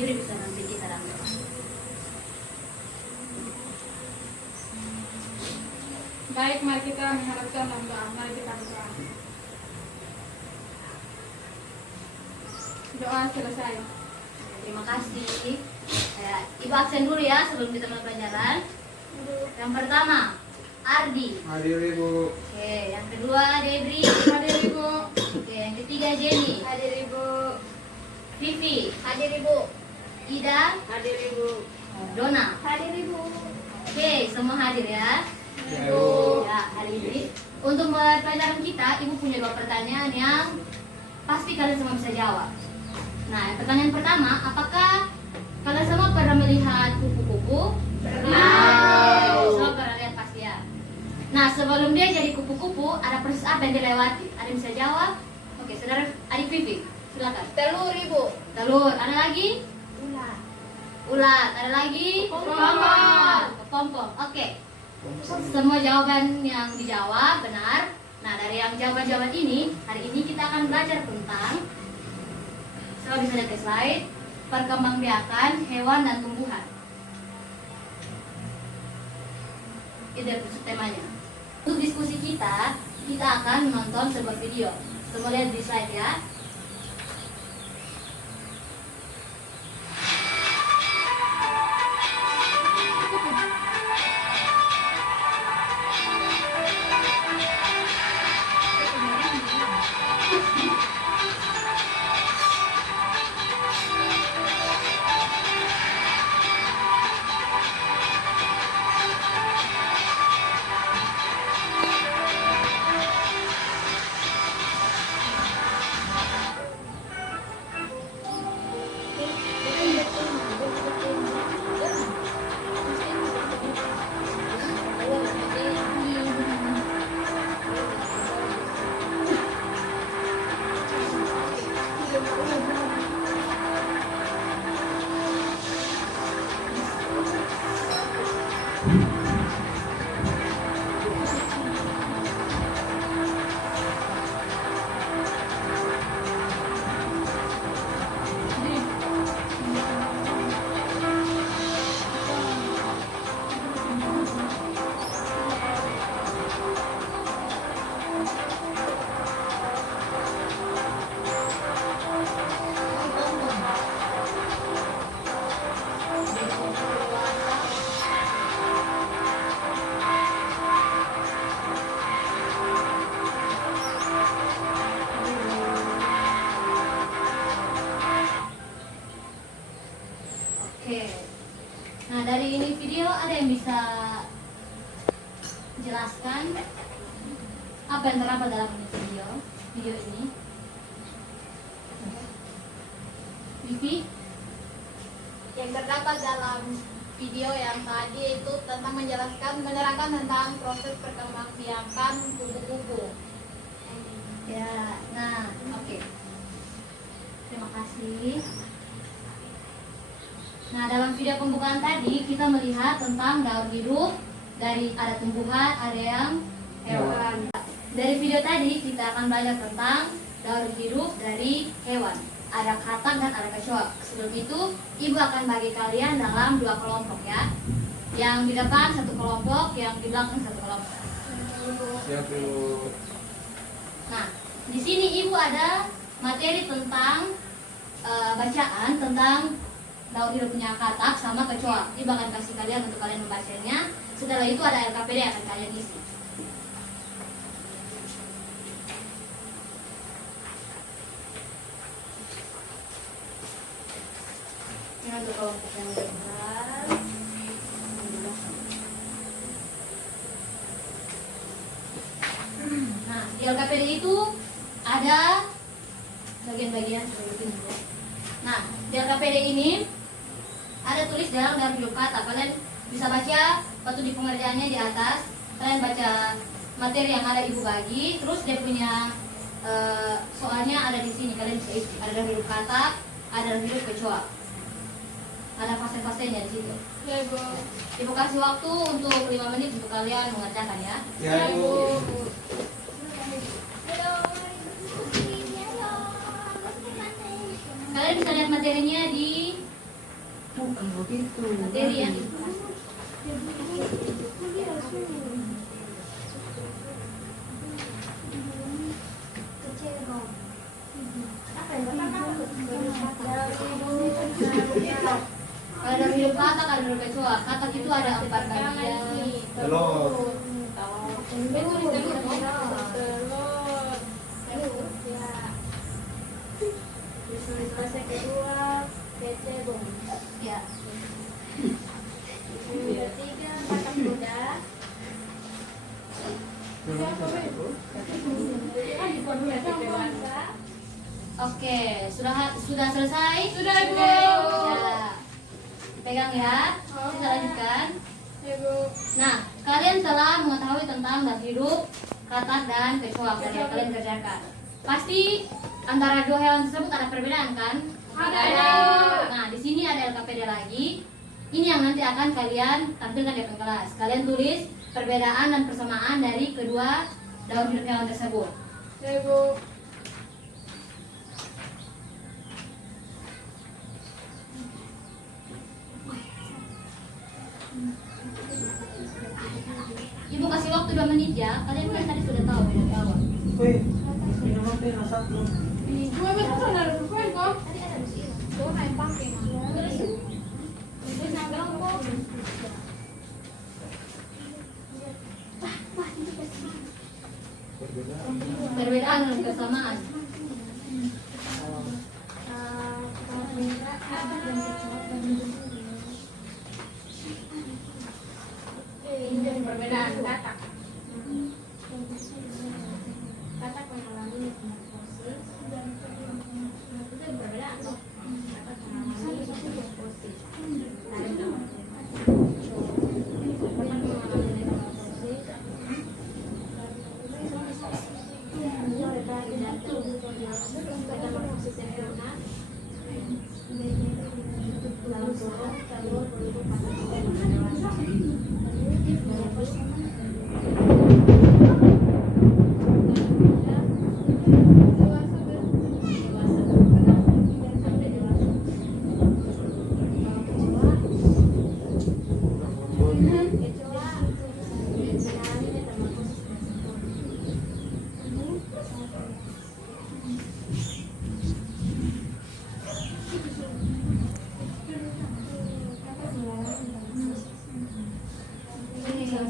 Debri bisa nanti kita ambil. Baik, mari kita mengharapkan doa. Mari kita berdoa. Doa selesai. Terima kasih. Ibu absen dulu ya sebelum kita mulai pelajaran. Yang pertama, Ardi. Hadir Ibu. Oke, yang kedua Debri. Hadir Ibu. Oke, yang ketiga Jenny. Hadir Ibu. Vivi. Hadir Ibu. Ida. Hadir Ibu. Dona. Hadir Ibu. Oke, semua hadir ya. Ya, Ibu. Ya, hari ini untuk mulai pelajaran kita, Ibu punya 2 pertanyaan yang pasti kalian semua bisa jawab. Nah, pertanyaan pertama, apakah kalian semua pernah melihat kupu-kupu? Pernah. Semua pernah lihat pasti ya. Nah, sebelum dia jadi kupu-kupu, ada proses apa yang dilewati? Ada yang bisa jawab? Oke, saudara adik Vivi, silakan. Telur Ibu. Telur, ada lagi? Ular. Ulat, ada lagi? Kepompong. Kepompong. Oke. Semua jawaban yang dijawab benar. Nah, dari yang jawaban-jawaban ini, hari ini kita akan belajar tentang, saya bisa lihat ke slide, perkembangbiakan hewan dan tumbuhan. Itu temanya. Untuk diskusi kita akan menonton sebuah video. Semua lihat di slide ya. Oke. Nah, dari ini video ada yang bisa jelaskan apa yang terdapat dalam ini video ini? Vivi? Yang terdapat dalam video yang tadi itu tentang menerangkan tentang proses perkembangbiakan kupu-kupu. Ya, nah, oke. Terima kasih. Nah, dalam video pembukaan tadi kita melihat tentang daur hidup dari ada tumbuhan, ada yang hewan. Dari video tadi kita akan belajar tentang daur hidup dari hewan. Ada katak dan ada kecoa. Sebelum itu, Ibu akan bagi kalian dalam 2 kelompok ya. Yang di depan 1 kelompok, yang di belakang 1 kelompok. Siap Ibu. Nah, di sini Ibu ada materi tentang bacaan tentang daur hidup punya katak sama kecoa. Ibu akan kasih kalian untuk kalian membacanya. Setelah itu ada LKPD yang akan kalian isi. Ini untuk kelompok yang depan. Nah, di LKPD itu ada bagian-bagian seperti ini. Nah, di LKPD ini ada tulis dalam hidup kata. Kalian bisa baca waktu di pengerjaannya di atas. Kalian baca materi yang ada Ibu bagi. Terus dia punya soalnya ada di sini. Kalian bisa isi. Ada dalam hidup kata, ada dalam hidup kecoa. Ada fase-fasenya di situ. Ya, Ibu. Ibu kasih waktu untuk 5 menit untuk kalian mengerjakan ya. Ya Ibu. Kalian bisa lihat materinya di Materi ya. Kalau dari hidup katak ada berapa coba? Katak itu ada 4 bagian. Telur. Ya. Oke, sudah selesai? Sudah, Ibu. Ya. Pegang ya. Kita lanjutkan. Nah, kalian telah mengetahui tentang daftar hidup, katak dan kecoak yang kalian kerjakan. Pasti antara dua hewan tersebut ada perbedaan kan? Ada. Nah, di sini ada LKPD lagi. Ini yang nanti akan kalian tampilkan di depan kelas. Kalian tulis perbedaan dan persamaan dari kedua daun hidup hewan tersebut. Ibu kasih waktu 2 menit ya. Kalian kan tadi sudah tahu ya dari awal. Dua betul ada berpoin kok. Tadi ada di sini. Perbedaan dan kesamaan. Perbedaan katak. Katak mengalami metamorfosis dan itu perbedaan loh. Katak mengalami metamorfosis. Metamorfosis sempurna. Lalu turun telur berbentuk pada dewasa.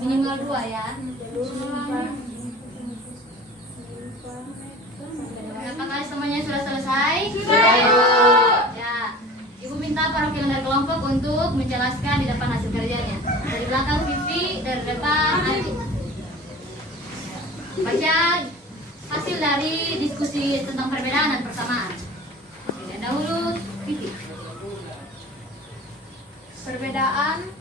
Minimal 2 ya. Apakah semuanya sudah selesai? Sudah, Ibu. Ya. Ibu minta para dari kelompok untuk menjelaskan di depan hasil kerjanya. Dari belakang Vivi, dari depan Adi. Baca hasil dari diskusi tentang perbedaan dan persamaan. Oke, dan dahulu Vivi. Perbedaan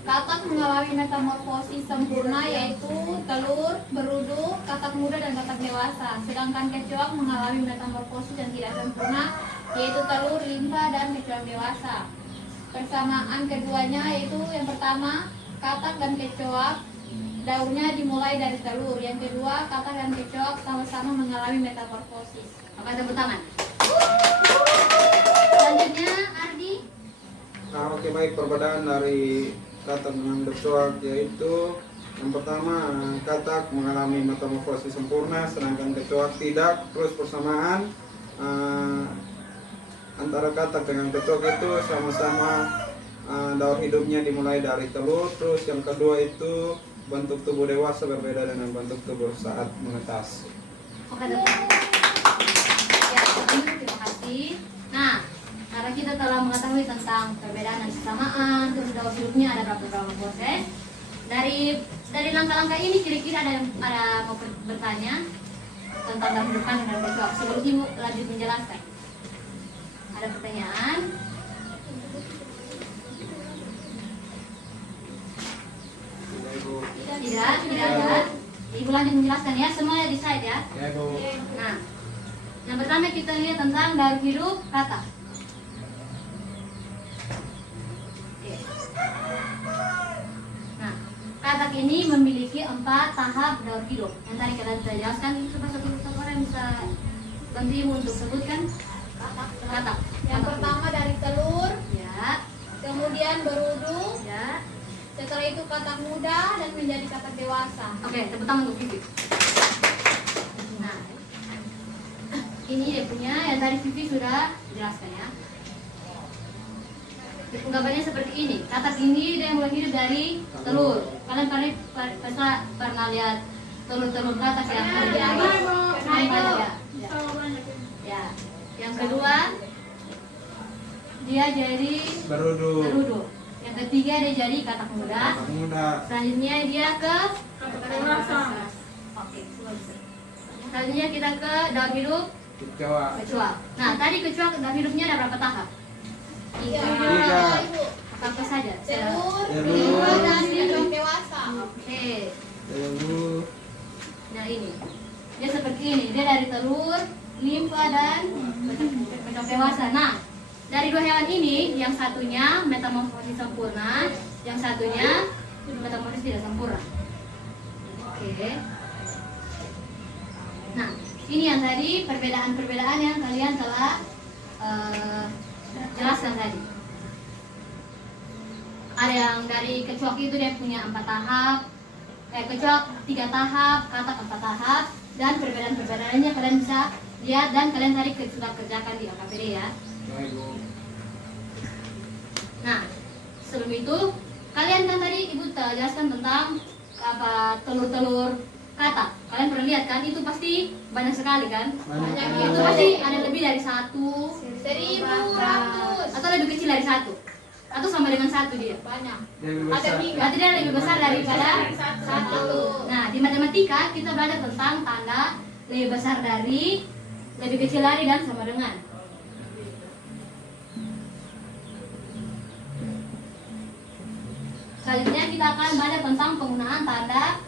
katak mengalami metamorfosis sempurna yaitu telur, berudu, katak muda dan katak dewasa. Sedangkan kecoak mengalami metamorfosis yang tidak sempurna yaitu telur, limfa dan kecoak dewasa. Persamaan keduanya yaitu yang pertama katak dan kecoak daunnya dimulai dari telur. Yang kedua katak dan kecoak sama-sama mengalami metamorfosis. Oke, tepuk tangan. Selanjutnya Ardi. Nah, oke, baik, perbedaan dari katak dengan kecoak yaitu yang pertama, katak mengalami metamorfosis sempurna sedangkan kecoak tidak. Terus persamaan antara katak dengan kecoak itu sama-sama daur hidupnya dimulai dari telur. Terus yang kedua itu bentuk tubuh dewasa berbeda dengan bentuk tubuh saat menetas. Oke, tepuk tangan. Ya, terima kasih. Nah, karena kita telah mengetahui tentang perbedaan dan kesamaan, terus daur hidupnya ada berapa proses. Dari langkah-langkah ini kira-kira ada mau bertanya tentang daur hidup dan kecoak sebelum Ibu lanjut menjelaskan. Ada pertanyaan? Tidak ada. Ibu lanjut menjelaskan ya, semuanya di slide ya. Ya, Bu. Nah, yang pertama kita lihat tentang daur hidup katak. Oke. Nah, katak ini memiliki 4 tahap daur hidup. Yang tadi kalian sudah jelaskan, coba satu orang bisa bantu Ibu untuk sebutkan katak. Yang pertama dari telur, Ya. katak muda dan menjadi katak dewasa. Oke, tepuk tangan untuk Vivi. Nah, ini dia punya yang tadi Vivi sudah jelaskan ya. Gambarnya seperti ini. Katak ini dia mulai hidup dari telur. Kalian pernah lihat telur-telur katak yang ada di atas? Banyak ya. Ya. Yang kedua, dia jadi berudu. Yang ketiga dia jadi katak muda. Selanjutnya dia ke Oke. Selanjutnya kita ke dalam hidup kecoak. Nah, tadi kecoak dalam hidupnya ada berapa tahap? 3. Apa saja? Telur, Telur, limpa, dan kecoak dewasa. Oke. Nah ini, dia seperti ini. Dia dari telur, limfa dan kecoak dewasa. Nah, dari dua hewan ini, yang satunya metamorfosis sempurna, yang satunya metamorfosis tidak sempurna. Oke. Nah, ini yang tadi perbedaan-perbedaan yang kalian telah jelaskan tadi. Ada yang dari kecoak itu dia punya 4 tahap, kecoak 3 tahap, katak 4 tahap, dan perbedaan-perbedaannya kalian bisa lihat dan kalian tadi sudah kerjakan di LKPD ya. Nah, sebelum itu kalian kan tadi ibu jelaskan tentang apa telur-telur katak. Kalian pernah lihat kan? Itu pasti banyak sekali kan? Banyak. Itu pasti ada lebih dari 1.000 1.100. atau lebih kecil dari 1 atau sama dengan 1 dia. Banyak. Ada Berarti dia lebih besar daripada 1. Nah, di matematika kita belajar tentang tanda lebih besar dari, lebih kecil dari, dan sama dengan. Selanjutnya kita akan belajar tentang penggunaan tanda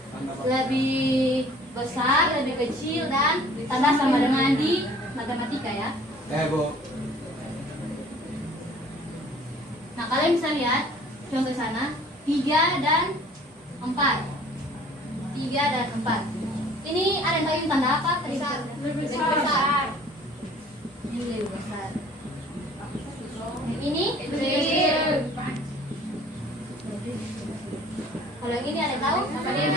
lebih besar, lebih kecil, dan tanda sama dengan di matematika ya. Bu. Nah, kalian bisa lihat contoh sana 3 dan 4. 3 dan 4. Ini ada yang tahu ini tanda apa? Tadi Lebih besar. Ini lebih besar. Ini Kecil. Kalau yang ini ada yang tahu? Apa dia?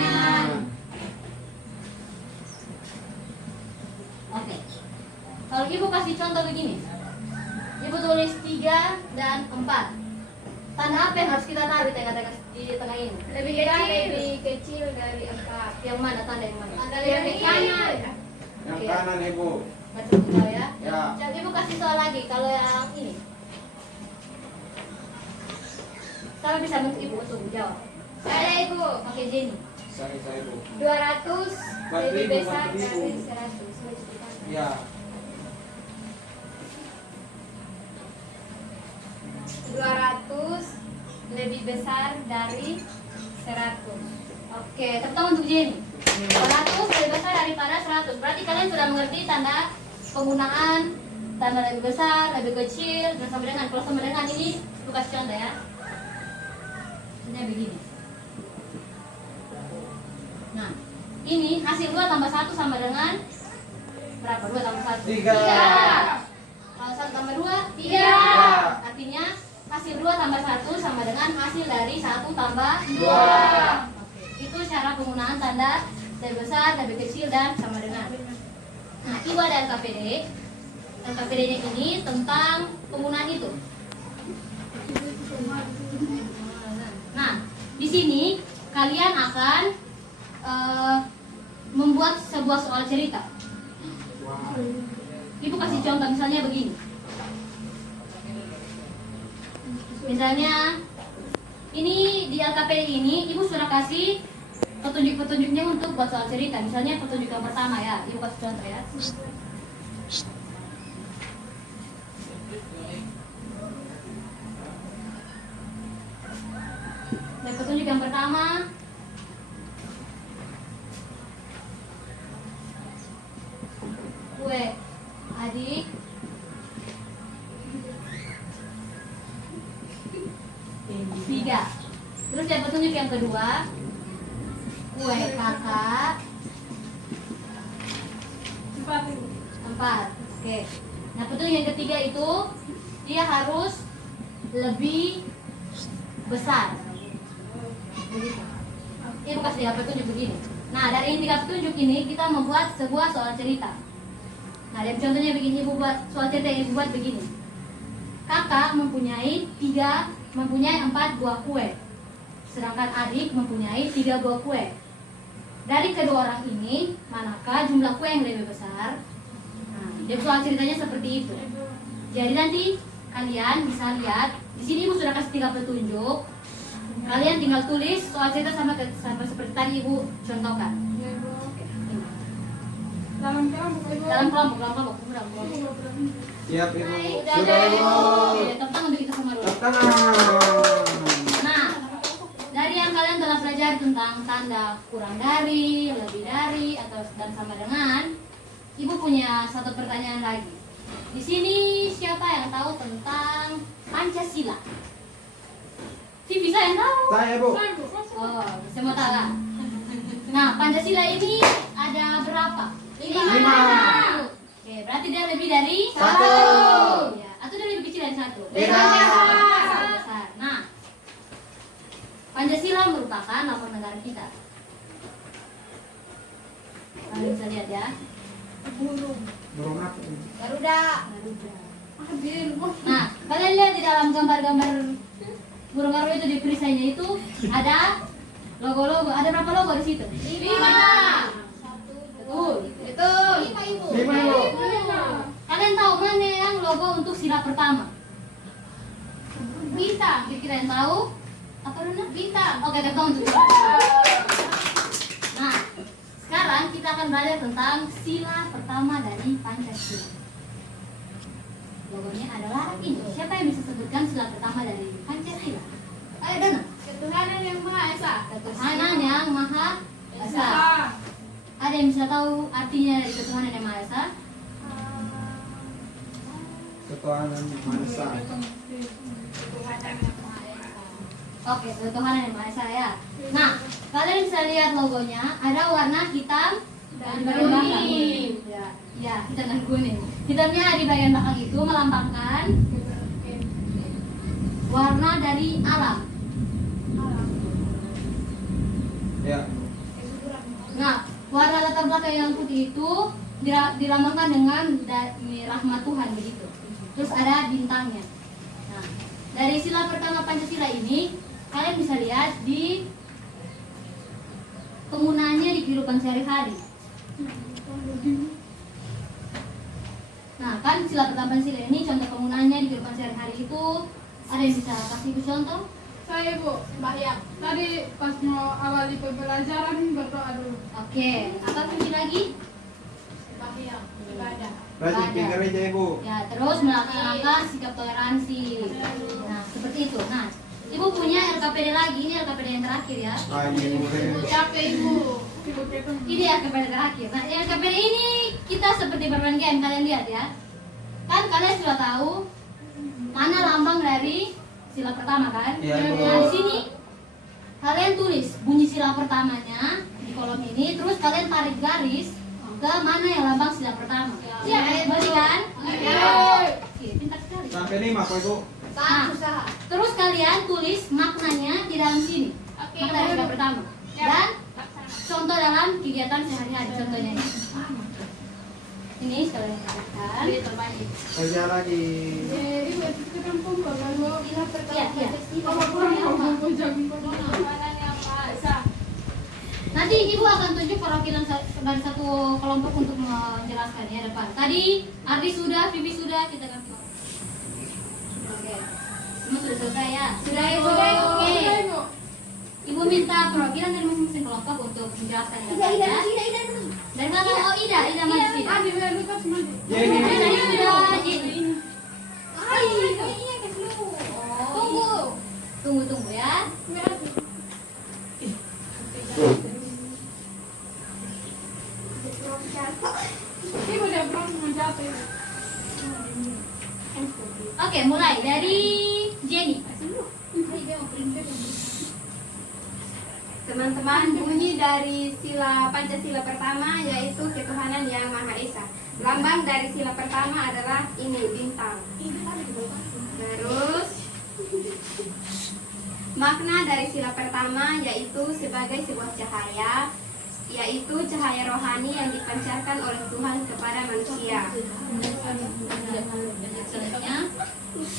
Oke. Kalau ibu kasih contoh begini, ibu tulis 3 dan 4. Tanda apa yang harus kita taruh di tengah ini? Lebih kecil dari 4. Yang mana tanda yang mana? Tanda yang di kanan. Yang kanan Ibu. Baca dulu ya. Ya. Coba ibu kasih soal lagi. Kalau yang ini, kalau bisa bantu ibu untuk jawab. Saya ibu. Oke, Jenny. Saya Bu. 200 lebih Bantu Ibu, besar bantu Ibu. dari 100. Ya. 200 lebih besar dari 100. Oke, tepuk tangan untuk Jenny. 200 lebih besar daripada 100. Berarti kalian sudah mengerti tanda penggunaan tanda lebih besar, lebih kecil, dan sama dengan. Kalau sama dengan ini, aku kasih contoh ya. Contohnya begini. Nah, ini hasil 2 tambah 1 sama dengan berapa? 2 tambah 1? 3. Kalau 1 tambah 2? 3. 3. Artinya hasil 2 tambah 1 sama dengan hasil dari 1 tambah 2. Oke, itu cara penggunaan tanda lebih besar, lebih kecil, dan sama dengan. Nah, ibu ada LKPD. LKPD-nya ini tentang penggunaan itu. Nah, di sini kalian akan membuat sebuah soal cerita. Ibu kasih contoh misalnya begini. Misalnya ini di LKPD ini ibu sudah kasih petunjuk-petunjuknya untuk buat soal cerita. Misalnya petunjuk yang pertama ya, ibu kasih contoh ya. Dan petunjuk yang pertama, kue adik tiga. Terus yang petunjuk yang kedua, kue kakak 4. Oke. Nah, petunjuk yang ketiga itu dia harus lebih besar. begitu. Ibu kasih tiga petunjuk begini. Nah, dari tiga petunjuk ini kita membuat sebuah soal cerita. Nah, dan contohnya begini, ibu buat soal cerita yang ibu buat begini. Kakak mempunyai 4 buah kue, sedangkan adik mempunyai 3 buah kue. Dari kedua orang ini, manakah jumlah kue yang lebih besar? Nah, jadi soal ceritanya seperti itu. Jadi nanti kalian bisa lihat di sini ibu sudah kasih 3 petunjuk. Kalian tinggal tulis soal cerita sama seperti tadi ibu contohkan. Dalam kelompok Ibu. Dalam kelompok. Siap Ibu. Udah, Sudah Ibu. Oke, tepuk tangan untuk kita semua dulu. Tepuk tangan. Nah, dari yang kalian telah pelajari tentang tanda kurang dari, lebih dari, atau dan sama dengan, ibu punya satu pertanyaan lagi. Di sini siapa yang tahu tentang Pancasila? Vivi, saya yang tahu. Saya Bu. Oh, semua tahu lah. Nah, Pancasila ini ada berapa? 5. Oke, berarti dia lebih dari 1. Ya, atau dia lebih kecil dari 1? Besar. Besar. Nah, Pancasila merupakan lambang negara kita. Kalian bisa lihat ya. Burung apa? Garuda. Nah, kalian lihat di dalam gambar-gambar burung garuda itu di perisainya itu ada logo-logo. Ada berapa logo di situ? 5. Betul. Betul. 5 Ibu. 5 Ibu. Kalian tahu mana yang logo untuk sila pertama? Bintang. Kira-kira yang tahu? Apa dulu? Bintang. Oke, kita tahu untuk sila pertama. Nah, sekarang kita akan belajar tentang sila pertama dari Pancasila. Logonya adalah ini. Siapa yang bisa sebutkan sila pertama dari Pancasila? Ayo Dona. Ketuhanan yang Maha Esa. Ketuhanan yang Maha Esa. Ada yang bisa tahu artinya dari ketuhanan yang Maha Esa? Ketuhanan Maha Esa. Oke, ketuhanan yang Maha Esa ya. Nah, kalian bisa lihat logonya, ada warna hitam dan bagian belakang. Ya, hitam dan kuning. Hitamnya di bagian belakang itu melambangkan warna dari alam. Ya. Nah, warna latar belakang yang putih itu dilambangkan dengan rahmat Tuhan begitu. Terus ada bintangnya. Nah, dari sila pertama Pancasila ini kalian bisa lihat di penggunaannya di kehidupan sehari-hari. Nah, kan sila pertama Pancasila ini contoh penggunaannya di kehidupan sehari-hari itu ada yang bisa kasih ibu contoh? Saya Bu, sembahyang. Tadi pas mau awali pembelajaran berdoa dulu. Oke, apa kunci lagi? Sembahyang, ibadah. Rajin ke gereja Ibu. Ya, terus melaksanakan sikap toleransi. Nah, seperti itu. Nah, ibu punya LKPD lagi, ini LKPD yang terakhir ya. Ah, ini Ibu. Ibu capek Ibu. Ibu ketemu. Ini LKPD terakhir. Nah, LKPD ini kita seperti bermain game, kalian lihat ya. Kan kalian sudah tahu mana lambang dari sila pertama kan? Iya, Bu. Nah, di sini kalian tulis bunyi sila pertamanya di kolom ini, terus kalian tarik garis ke mana yang lambang sila pertama. Iya, boleh kan? Oke, pintar sekali. Sampai 5 Pak Ibu. Nah, terus kalian tulis maknanya di dalam sini. Oke. Makna dari sila pertama. Dan contoh dalam kegiatan sehari-hari contohnya ini. Ini sekalian katakan. Kerja lagi. Ibu itu kan kumpul kan Bu. Iya, iya. Ketuhanan yang Maha Esa. Nanti ibu akan tunjuk perwakilan dari satu kelompok untuk menjelaskan ya depan. Tadi Ardi sudah, Vivi sudah, kita akan. Oke, semua sudah selesai ya. Sudah ibu. Oke. Ibu minta perwakilan dari masing-masing kelompok untuk menjelaskan ya. Dari mana? Oh Ida maju sini. Adi, Lukas maju. Jenny. Dari sudah Jenny. Tunggu ya. Ibu udah belum menjawab Ibu. Oke, mulai dari Jenny. Teman-teman, bunyi dari sila Pancasila pertama yaitu ketuhanan yang Maha Esa. Lambang dari sila pertama adalah ini bintang. Terus Makna dari sila pertama yaitu sebagai sebuah cahaya, yaitu cahaya rohani yang dipancarkan oleh Tuhan kepada manusia. Selanjutnya,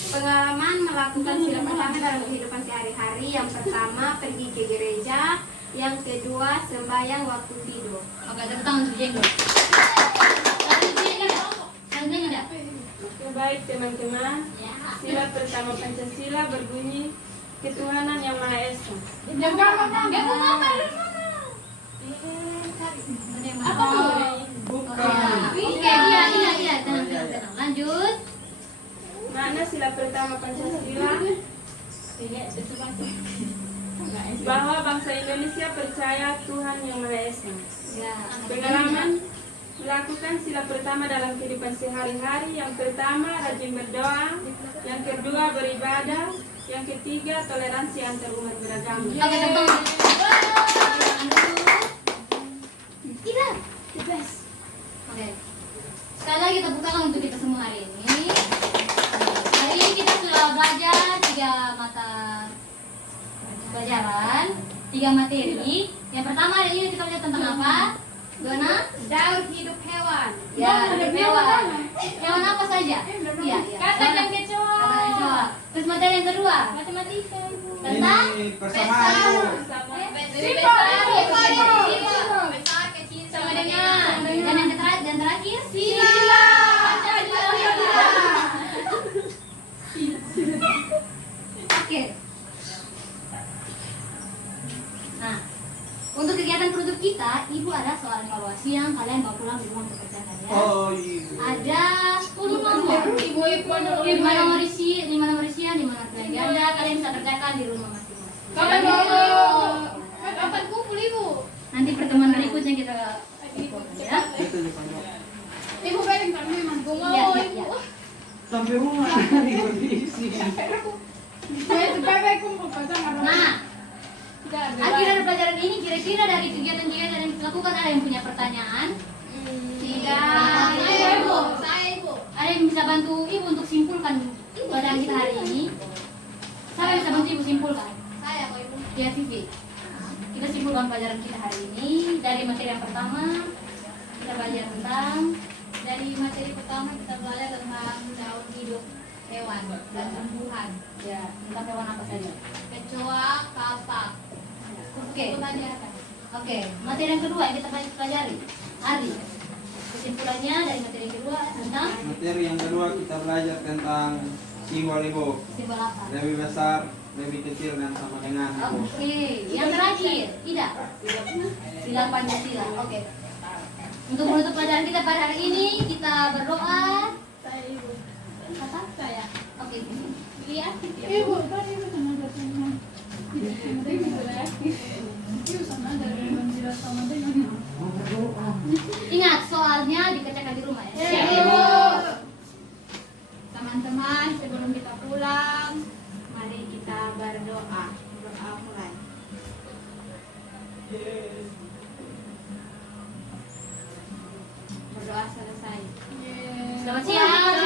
Pengalaman melakukan sila pertama dalam kehidupan sehari-hari. Yang pertama, pergi ke gereja. Yang kedua, sembahyang waktu tidur. oke, tepuk tangan untuk Jenggot. Selanjutnya ada. Oke, baik teman-teman. Sila pertama Pancasila berbunyi ketuhanan yang Maha Esa. Oke, iya, tenang. Lanjut. Makna sila pertama Pancasila bahwa bangsa Indonesia percaya Tuhan yang Maha Esa. Ya. Pengalaman melakukan sila pertama dalam kehidupan sehari-hari. Yang pertama, rajin berdoa. Yang kedua, beribadah. Yang ketiga, toleransi antar umat beragama. Oke, tepuk tangan. Tidak. Oke. Sekali lagi tepuk tangan untuk kita semua hari ini. Hari ini kita sudah belajar 3 mata pelajaran, 3 materi. Yang pertama hari ini kita belajar tentang apa? Gimana? Daur hidup hewan. Ya, hidup hewan. Hewan apa saja? Iya. Kata yang kecoa. Kata kecoa. Terus materi yang kedua Matematika, Ibu. tentang Ini persamaan Bu. sama dengan dan yang terakhir sila. Oke. Nah, untuk kegiatan produk kita, Ibu ada soal evaluasi yang kalian bawa pulang di rumah untuk kerjakan ya. Oh iya. Ada 10 nomor. 5 nomor isian, 5 nilai ganda. Kalian bisa kerjakan di rumah masing-masing. Kapan kumpul, Ibu? Nanti pertemuan berikutnya kita ya. Itu dipanggil. Ibu pengen kami memang Ya, ya. Sampai rumah diisi. Nah, akhir dari pelajaran ini kira-kira dari kegiatan-kegiatan yang kita lakukan ada yang punya pertanyaan? Tidak. Saya Ibu. Ada yang bisa bantu Ibu untuk simpulkan pelajaran kita hari ini? Siapa yang bisa bantu Ibu simpulkan? Saya kok, Ibu. Ya, Vivi. Kita simpulkan pelajaran kita hari ini dari materi yang pertama. Kita belajar tentang Dari materi pertama kita belajar tentang daur hidup hewan dan tumbuhan. ya tentang hewan apa saja. Kecoa, kapak. Oke. Itu tadi ada. Oke, materi yang kedua yang kita pelajari. Ari. Kesimpulannya dari materi yang kedua tentang Materi yang kedua kita belajar tentang simbol Ibu. simbol apa? Lebih besar, lebih kecil dan sama dengan Ibu. Oke, yang terakhir, tidak. Sila Pancasila. Oke. Untuk menutup pelajaran kita pada hari ini, kita berdoa. Saya, Ibu. Apa? Saya. Oke. Lihat. Ibu, tadi itu sama datangnya. Ibu sama dari banjir sama dengan. Ingat, soalnya dikerjakan di rumah ya. Siap, Ibu. Teman-teman, sebelum kita pulang, mari kita berdoa. Berdoa mulai. Berdoa selesai. Selamat siang.